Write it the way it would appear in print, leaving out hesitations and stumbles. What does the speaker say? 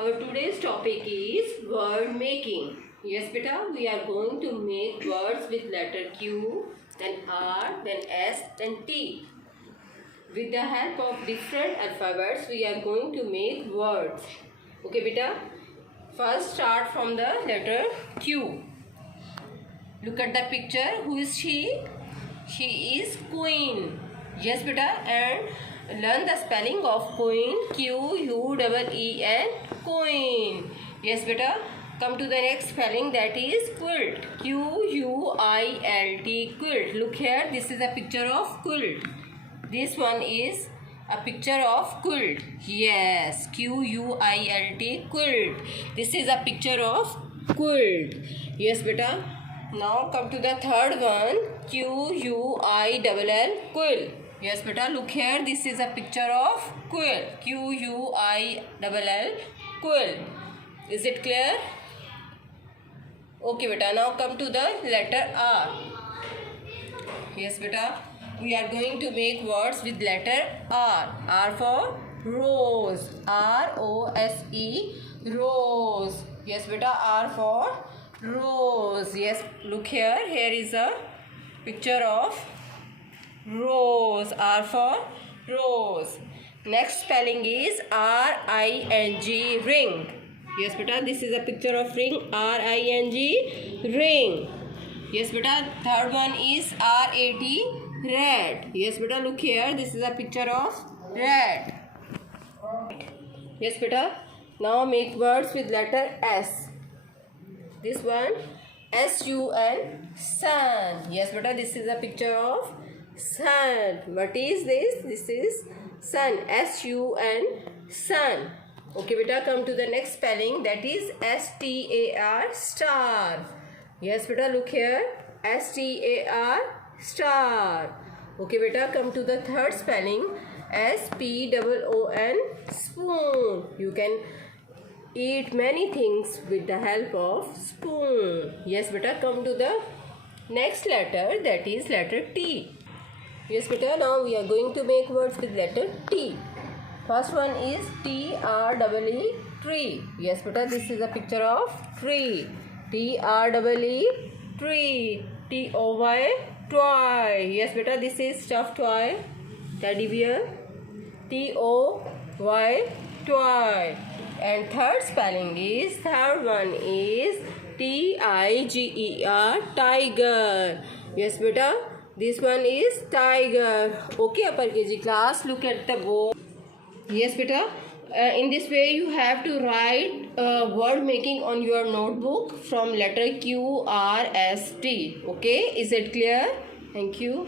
Our today's topic is word making. Yes, beta, we are going to make words with letter Q, then R, then S, then T. With the help of different alphabets, we are going to make words. Okay, beta. First, start from the letter Q. Look at the picture. Who is she? She is queen. Yes, beta, and learn the spelling of queen. Q-U-E-E-N. Queen. Yes, beta. Come to the next spelling, that is quilt. Q-U-I-L-T. Quilt. Look here. This is a picture of quilt. This one is a picture of quilt. Yes. Q-U-I-L-T. Quilt. This is a picture of quilt. Yes, beta. Now come to the third one. Q-U-I-L-L. Quill. Yes, beta. Look here. This is a picture of quill. Q-U-I-L-L. Quill. Is it clear? Okay, beta. Now come to the letter R. Yes, beta. We are going to make words with letter R. R for rose. R-O-S-E. Rose. Yes, beta. R for rose. Yes, look here. Here is a picture of rose. R for rose. Next spelling is R-I-N-G. Ring. Yes, beta. This is a picture of ring. R-I-N-G. Ring. Yes, beta. Third one is R-A-T. Red. Yes, beta. Look here. This is a picture of red. Yes, beta. Now make words with letter S. This one, S-U-N, sun. Yes, beta, this is a picture of sun. What is this? This is sun. S-U-N, sun. Okay, beta, come to the next spelling. That is S-T-A-R, star. Yes, beta, look here. S-T-A-R, star. Okay, beta, come to the third spelling. S-P-O-O-N, spoon. You can eat many things with the help of spoon. Yes, beta, come to the next letter, that is letter T. Yes, beta, now we are going to make words with letter T. First one is T-R-E-E, tree. Yes, beta, this is a picture of tree. T-R-E-E, tree. T-O-Y, toy. Yes, beta, this is stuffed toy, teddy bear. T-O-Y, toy. And third spelling is, third one is T-I-G-E-R, tiger. Yes, beta, this one is tiger. Okay, upper KG class, look at the board. Yes, beta, in this way you have to write word making on your notebook from letter Q, R, S, T. Okay, is it clear? Thank you.